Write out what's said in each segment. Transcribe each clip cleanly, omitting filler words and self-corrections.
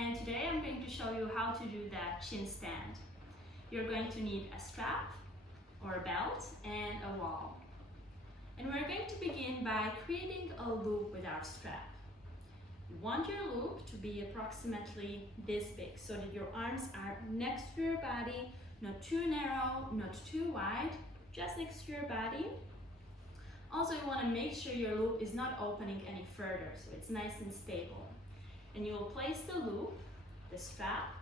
and today I'm going to show you how to do that chin stand. You're going to need a strap or a belt and a wall. And we're going to begin by creating a loop with our strap. You want your loop to be approximately this big so that your arms are next to your body, not too narrow, not too wide, just next to your body. Also, you want to make sure your loop is not opening any further, so it's nice and stable. And you will place the loop, the strap,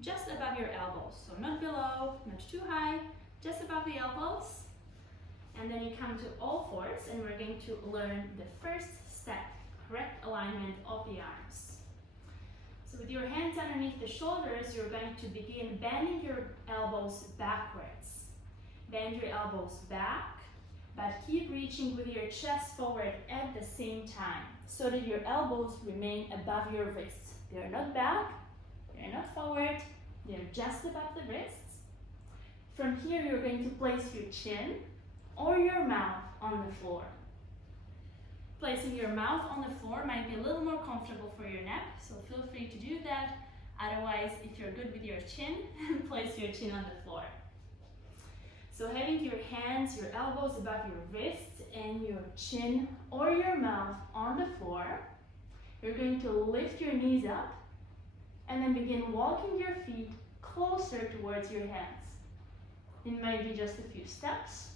just above your elbows. So not below, not too high, just above the elbows. And then you come to all fours and we're going to learn the first step, correct alignment of the arms. So with your hands underneath the shoulders, you're going to begin bending your elbows backwards. Bend your elbows back, but keep reaching with your chest forward at the same time so that your elbows remain above your wrists. They're not back, they're not forward, they're just above the wrists. From here, you're going to place your chin or your mouth on the floor. Placing your mouth on the floor might be a little more comfortable for your neck, so feel free to do that. Otherwise, if you're good with your chin, place your chin on the floor. So having your hands, your elbows above your wrists and your chin or your mouth on the floor, you're going to lift your knees up and then begin walking your feet closer towards your hands. It might be just a few steps.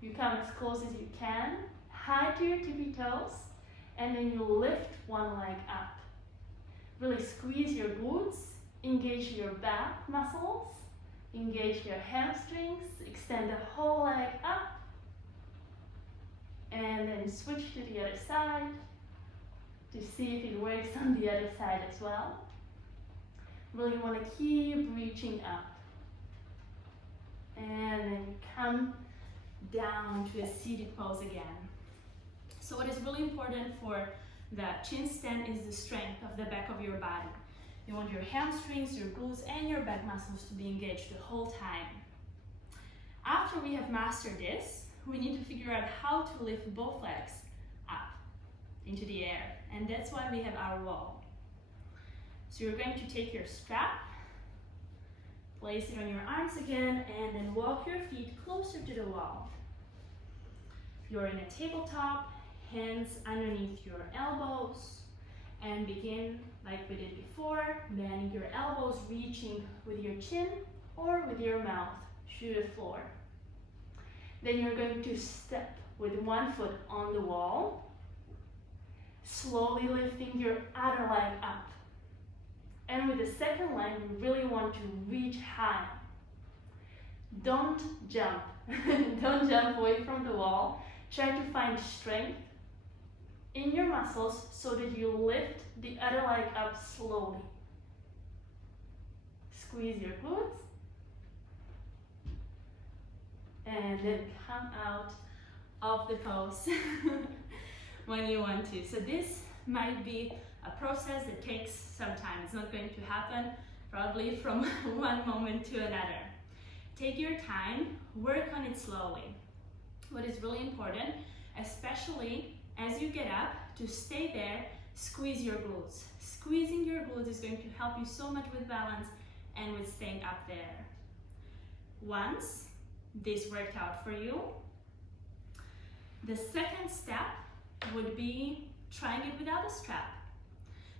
You come as close as you can, high to your tippy toes, and then you lift one leg up. Really squeeze your glutes, engage your back muscles, engage your hamstrings, extend the whole leg up, and then switch to the other side to see if it works on the other side as well. Really want to keep reaching up. And then come down to a seated pose again. So what is really important for the chin stand is the strength of the back of your body. You want your hamstrings, your glutes, and your back muscles to be engaged the whole time. After we have mastered this, we need to figure out how to lift both legs up into the air. And that's why we have our wall. So you're going to take your strap, place it on your arms again, and then walk your feet closer to the wall. If you're in a tabletop, hands underneath your elbows, and begin like we did before, bending your elbows, reaching with your chin or with your mouth to the floor. Then you're going to step with one foot on the wall, slowly lifting your other leg up. And with the second leg, you really want to reach high. Don't jump. Don't jump away from the wall. Try to find strength in your muscles so that you lift the other leg up slowly. Squeeze your glutes. And then come out of the pose when you want to. So this might be a process that takes some time. It's not going to happen probably from one moment to another. Take your time, work on it slowly. What is really important, especially as you get up, to stay there, squeeze your glutes. Squeezing your glutes is going to help you so much with balance and with staying up there. Once this worked out for you, the second step would be trying it without a strap.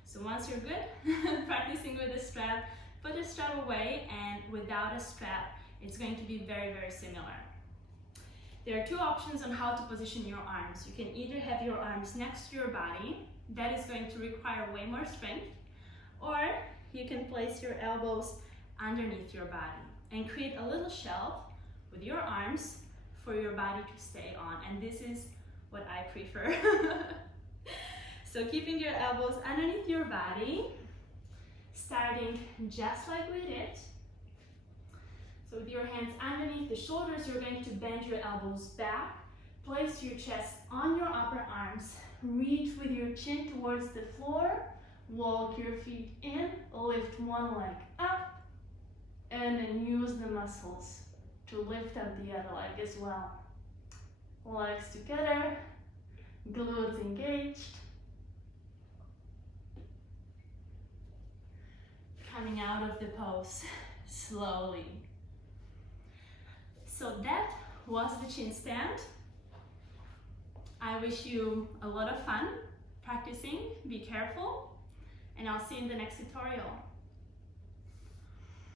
So once you're good, practicing with a strap, put the strap away, and without a strap, it's going to be very, very similar. There are two options on how to position your arms. You can either have your arms next to your body, that is going to require way more strength, or you can place your elbows underneath your body and create a little shelf with your arms for your body to stay on, and this is what I prefer. So keeping your elbows underneath your body, starting just like we did. So with your hands underneath the shoulders, you're going to bend your elbows back, place your chest on your upper arms, reach with your chin towards the floor, walk your feet in, lift one leg up, and then use the muscles to lift up the other leg as well. Legs together, glutes engaged. coming out of the pose slowly. So that was the chin stand. I wish you a lot of fun practicing. Be careful, and I'll see you in the next tutorial.